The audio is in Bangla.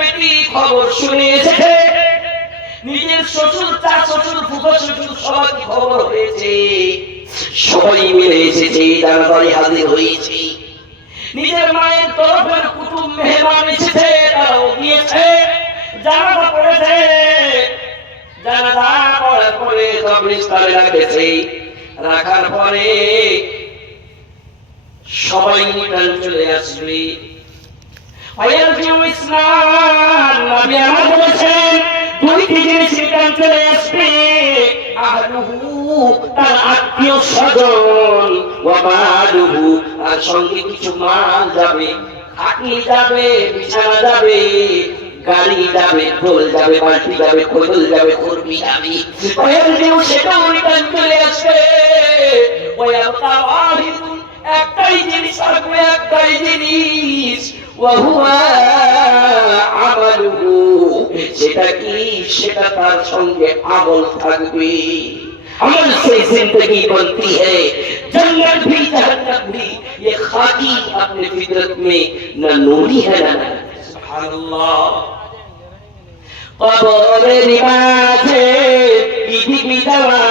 বেটি খবর শুনে এসেছে, নিজের শ্বশুর, চার শ্বশুর, ফুফা শ্বশুর সবার খবর হয়েছে, সবাই মিলে এসেছে, জানাজায় হাজির হয়েছে। নিজের মায়ের তরফের কুটুম মেহমান এসেছে, তারাও গিয়েছে, জানাজা পড়েছে। জানাজা পড়ার পরে কবরস্থানে রাখেছে, রাখার পরে সবাই রিটার্ন চলে আসবে। ইসলাম নবী আমার বলেছেন দুইটি জিনিস রিটার্ন চলে আসবে, আহলুহু তার আত্মীয় স্বজন, ওয়া মালুহু আর সঙ্গে কিছু মাল যাবে, খাটনি যাবে, বিছানা যাবে, গাড়ি যাবে, ঢোল যাবে, বালতি যাবে, কোদল যাবে, কর্মী যাবে, সেটাও রিটার্ন চলে আসবে। একটাই জিনিস থাকবে, একটাই জিনিস, সেটা কি? সেটা তার সঙ্গে আমল থাকবে। আমল से जिंदगी बनती है, जन्नत भी जहन्नम भी, ये खाकी अपने फितरत में न नूरी है न सुभानअल्लाह। কবরের মাঝে পৃথিবী দেওয়া